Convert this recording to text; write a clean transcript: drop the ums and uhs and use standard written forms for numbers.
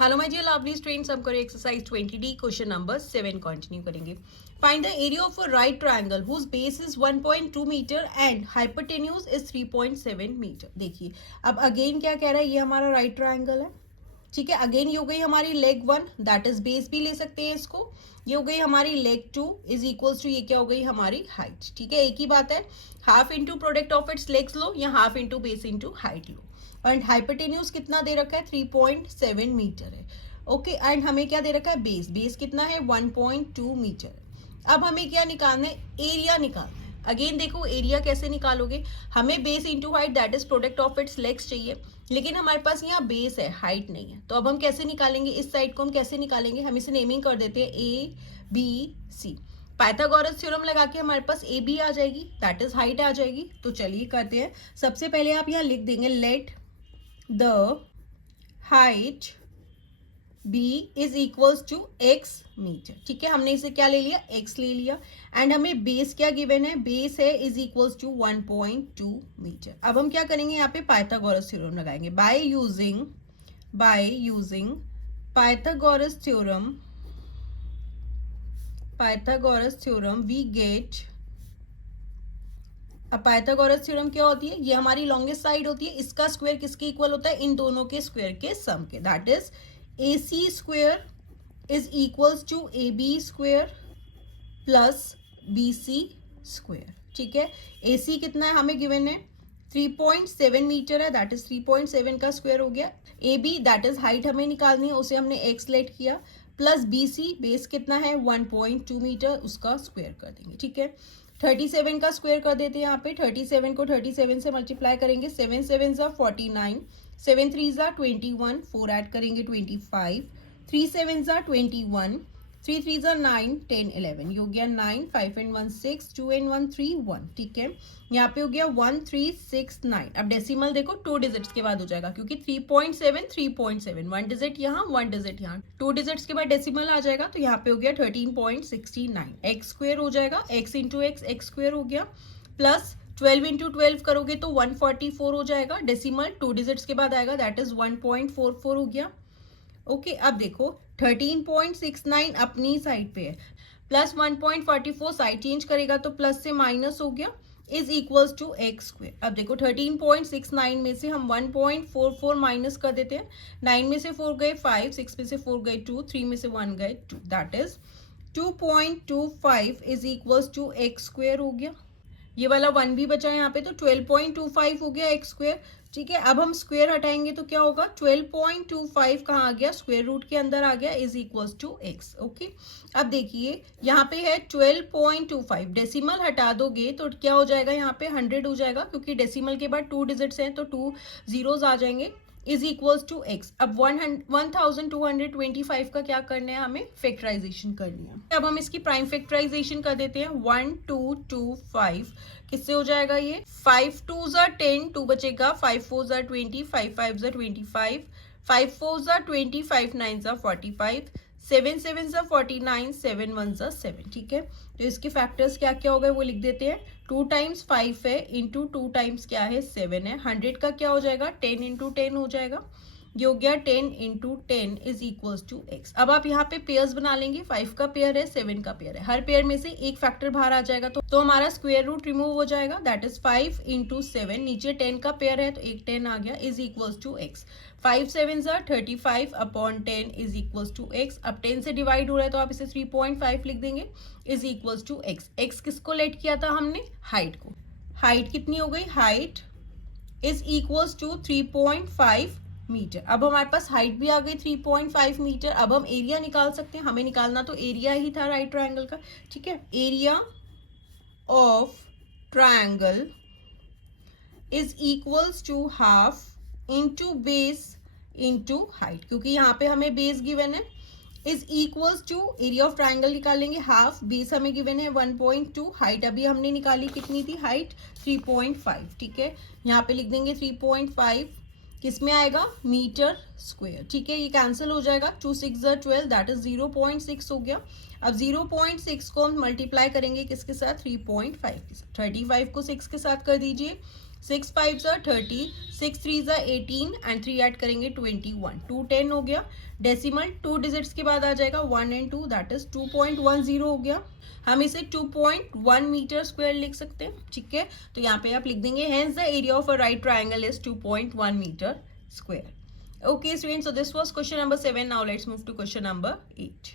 Hello my dear lovely students, हम करें exercise 20D question number 7 continue करेंगे। Find the area of a right triangle whose base is 1.2 metre and hypotenuse is 3.7 metre. देखिए अब again क्या कह रहा है, ये हमारा राइट ट्रायंगल है, ठीक है। अगेन ये हो गई हमारी लेग 1, दैट इज बेस भी ले सकते हैं इसको। ये हो गई हमारी लेग 2 इज इक्वल्स टू ये क्या हो गई हमारी हाइट, ठीक है। एक ही बात है, half into product of its legs लो या half into base into height लो। एंड हाइपोटेन्यूज कितना दे रखा है, 3.7 मीटर है, ओके। एंड हमें क्या दे रखा है, बेस, बेस कितना है 1.2 मीटर। अब हमें क्या निकालना है, एरिया निकालना है। अगेन देखो एरिया कैसे निकालोगे, हमें base into height that is product of its legs चाहिए, लेकिन हमारे पास यहाँ बेस है, हाइट नहीं है। तो अब हम कैसे निकालेंगे, इस साइड को हम कैसे निकालेंगे, हम इसे नेमिंग कर देते हैं A B C. Pythagoras theorem लगा के हमारे पास ए बी आ जाएगी, दैट इज हाइट आ जाएगी। तो चलिए करते हैं। सबसे पहले आप यहाँ लिख देंगे let the height b is equals to x metre, ठीक है। हमने इसे क्या ले लिया, x ले लिया। एंड हमें बेस क्या गिवन है, बेस है इज इक्वल्स टू 1.2 मीटर। अब हम क्या करेंगे, यहाँ पे पाइथागोरस थ्योरम लगाएंगे। By using Pythagoras theorem we get. अब पाइथागोरस थ्योरम क्या होती है, ये हमारी लॉन्गेस्ट साइड होती है, इसका स्क्वायर किसके इक्वल होता है, इन दोनों के स्क्वायर के सम के, that is AC square is equals to AB square plus BC square, ठीक है। AC कितना है हमें गिवन है, 3.7 मीटर है, दैट इज 3.7 का स्क्वायर हो गया। AB दैट इज हाइट हमें निकालनी है, उसे हमने x लेट किया, प्लस BC बेस कितना है 1.2 मीटर, उसका स्क्वायर कर देंगे, ठीक है। 37 का स्क्वायर कर देते हैं यहाँ पे, 37 को 37 से मल्टीप्लाई करेंगे, 7 7 ज़ा 49, 7 3 ज़ा 21, 4 ऐड करेंगे 25, 3 7 ज़ा 21, 3 3 ज़ा 9, 10 11, ये हो गया 9, 5 एंड 1 6, 2 एंड 1 3 1, ठीक है। यहाँ पे हो गया 1369। अब डेसिमल देखो 2 डिजिट्स के बाद हो जाएगा, क्योंकि 3.7 1 डिजिट यहाँ 1 डिजिट यहाँ, 2 डिजिट्स के बाद डेसिमल आ जाएगा। तो यहाँ पे हो गया 13.69, एक्स स्क्वायर हो जाएगा, x into x, x square हो गया, प्लस 12 इंटू 12 करोगे तो 144 हो जाएगा। डेसिमल 2 डिजिट्स के बाद आएगा, दैट इज 1.44 हो गया, ओके। अब देखो 13.69 अपनी साइड पे है, प्लस 1.44 साइड चेंज करेगा तो प्लस से माइनस हो गया, is equals to x square. अब देखो 13.69 में से हम 1.44 माइनस कर देते हैं, 9 में से 4 गए 5, 6 में से 4 गए 2, 3 में से 1 गए 2, that is 2.25 is equals to x square हो गया। ये वाला 1 भी बचा है यहाँ पे, तो 12.25 हो गया एक्स स्क्वायर, ठीक है। अब हम स्क्वायर हटाएंगे तो क्या होगा, 12.25 कहाँ आ गया, स्क्वायर रूट के अंदर आ गया, is equals to x, okay. अब देखिए यहाँ पे है 12.25, डेसिमल हटा दोगे तो क्या हो जाएगा, यहाँ पे 100 हो जाएगा, क्योंकि डेसिमल के बाद 2 डिजिट्स हैं तो 2 जीरोज आ जाएंगे, इज इक्वल्स टू एक्स। अब 1225 का क्या करना है, हमें फैक्टराइजेशन करनी है। अब हम इसकी प्राइम फैक्टराइजेशन कर देते हैं, 1225 किससे हो जाएगा, ये 5 2 ज़ा 10, 2 बचेगा, 5 4 ज़ा 20, 5 5 ज़ा 25, 5 4 ज़ा 20, 5 9 ज़ा 45, 7 7 ज़ा 49, 7 1 ज़ा 7, ठीक है। तो इसके फैक्टर्स क्या क्या हो गए वो लिख देते हैं, 2 टाइम्स 5 है, इंटू 2 टाइम्स क्या है 7 है, 100 का क्या हो जाएगा 10 इंटू 10 हो जाएगा, ये हो गया 10 into 10 is equals to x. अब आप यहाँ पे पेयर्स बना लेंगे, 5 का पेयर है, 7 का पेयर है, हर पेयर में से एक फैक्टर बाहर आ जाएगा, तो हमारा स्क्वायर रूट रिमूव हो जाएगा, दैट इज 5 इंटू 7, नीचे 10 का पेयर है तो एक 10 आ गया, इज इक्वल्स टू एक्स। 5 7 ज़ा 35 upon 10 is equals to x. अब 10 से डिवाइड हो रहा है तो आप इसे 3.5 लिख देंगे, is equals to x. X किसको लेट किया था हमने, हाइट को। हाइट कितनी हो गई, height is equals to 3.5 metre. अब हमारे पास हाइट भी आ गई 3.5 मीटर। अब हम एरिया निकाल सकते हैं, हमें निकालना तो एरिया ही था राइट ट्रायंगल का, ठीक है। Area of triangle is equals to half into base into height, क्योंकि यहाँ पे हमें बेस गिवन है, is equals to area of triangle निकालेंगे, हाफ, बेस हमें गिवन है 1.2, हाइट अभी हमने निकाली कितनी थी, हाइट 3.5, ठीक है। यहाँ पे लिख देंगे 3.5 किस में आएगा, मीटर स्क्वायर, ठीक है। ये कैंसिल हो जाएगा, 2 6 ज़ा 12, दैट इज 0.6 हो गया। अब 0.6 को हम मल्टीप्लाई करेंगे किसके साथ, 3.5 के साथ, 35 को 6 के साथ कर दीजिए, 6 5 ज़ा 30, 6 3 ज़ा 18 एंड 3 ऐड करेंगे 21, 210 हो गया। डेसिमल 2 डिजिट्स के बाद आ जाएगा 1 एंड 2, दैट इज 2.10 हो गया। हम इसे 2.1 मीटर स्क्वायर लिख सकते हैं, ठीक है। तो यहाँ पे आप लिख देंगे hence the area of a right triangle is 2.1 metre square. Okay students, so this was question number 7. Now let's move to question number 8.